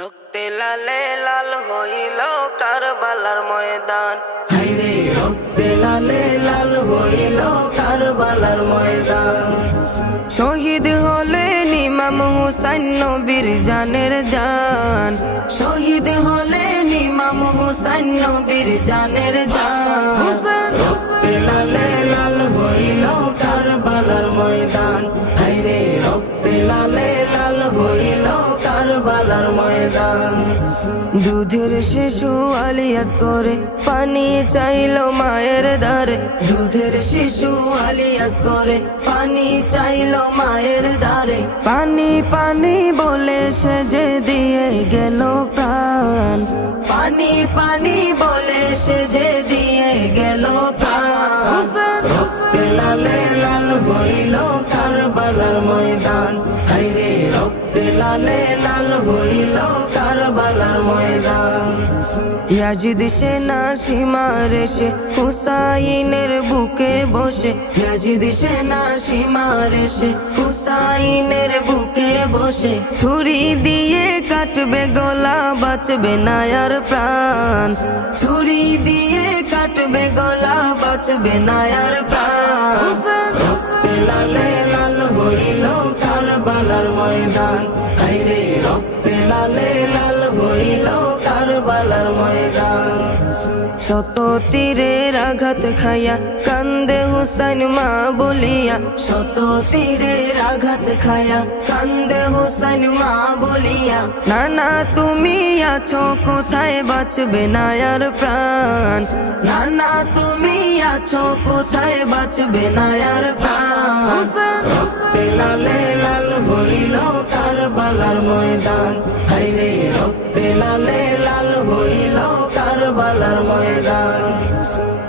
রক্তে লালে লাল হইল কারবালার ময়দান। হায়রে রক্তে লালে লাল হইল কারবালার ময়দান। শহীদ হলেন ইমাম হুসাইন নবীর জানের জান। শহীদ হলেন ইমাম হুসাইন নবীর জানের জান। রক্তে লালে লাল হইল কারবালার ময়দান। হায়রে রক্তে লালে লাল হইল কারবালার ময়দান। দুধের শিশু আলিয়াস করে পানি চাইল মায়ের দ্বারে। দুধের শিশু আলিয়াস করে পানি চাইল মায়ের দ্বারে। পানি পানি বলে সে যে দিয়ে গেল প্রাণ। পানি পানি বলে সে যে দিয়ে গেল প্রাণ। রক্তে লালে লাল হইল কারবালার ময়দান। হায়রে রক্তে লালে লাল হইল কারবালার ময়দান। ইয়াজিদ সেনা সীমার এসে হুসাইনের বুকে বসে। ইয়াজিদ সেনা সীমার এসে হুসাইনের বুকে বসে। ছুরি দিয়ে কাটবে গলা বাঁচবে না আর প্রাণ। ছুরি দিয়ে কাটবে গলা বাঁচবে না আর প্রাণ। রক্তে লালে লাল হইল কারবালার ময়দান। হায়রে রক্তে লালে লাল হইল কারবালার ময়দান। শত তীরের আঘাত খাইয়া কান্দে হুসাইন মা বলিয়া। শত তীরের আঘাত খাইয়া কান্দে হুসাইন মা বলিয়া। নানা তুমি আছো কোথায় বাঁচবে না আর প্রাণ। নানা তুমি আছো কোথায় বাঁচবে না আর প্রাণ। রক্তে লালে লাল হইল কারবালার ময়দান। হায়রে রক্তে লালে লাল হইল কারবালার ময়দান।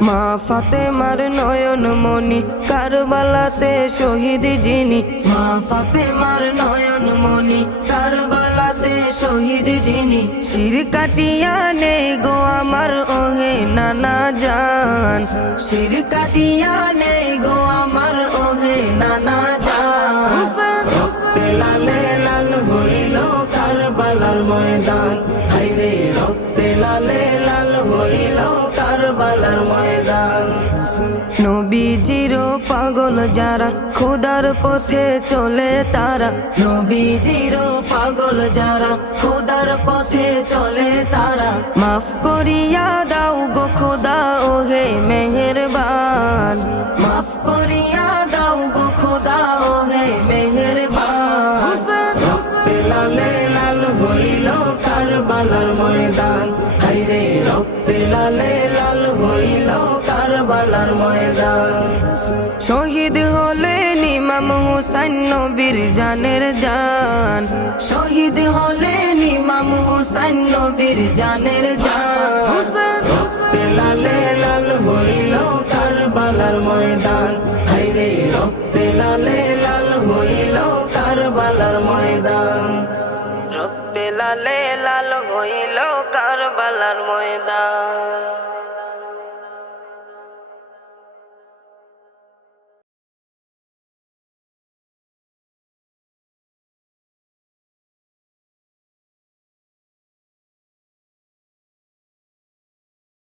মা ফাতেমার নয়ন মনি কারবালাতে শহীদ যিনি। মা ফাতেমার নয়ন মনি কারবালাতে শহীদ যিনি। শির কাটিয়া নে গো আমার ওহে নানা জান। শির কাটিয়া নে গো আমার ওহে নানা জান। রক্তে লালে লাল হইল কারবালার ময়দান। হায়রে রক্তে লালে লাল হইল কারবালার ময়দান। নবীজির পাগল যারা খোদার পথে চলে তারা। নবীজির পাগল যারা খোদার পথে চলে তারা। মাফ করিয়া দাও গো খোদা ওহে মেহেরবান। মাফ করিয়া দাও গো খোদা ওহে মেহেরবান। রক্তে লালে লাল হইল কারবালার ময়দান। হায়রে রক্তে লালে লাল হইল কারবালার ময়দান। শহীদ হলেন ইমাম হুসাইন নবীর জানের জান। শহীদ হলেন ইমাম হুসাইন নবীর জানের জান। রক্তে লালে লাল হইল কারবালার ময়দান। হায়রে রক্তে লালে লাল হইল কারবালার ময়দান। রক্তে লালে লাল হইল কারবালার ময়দান।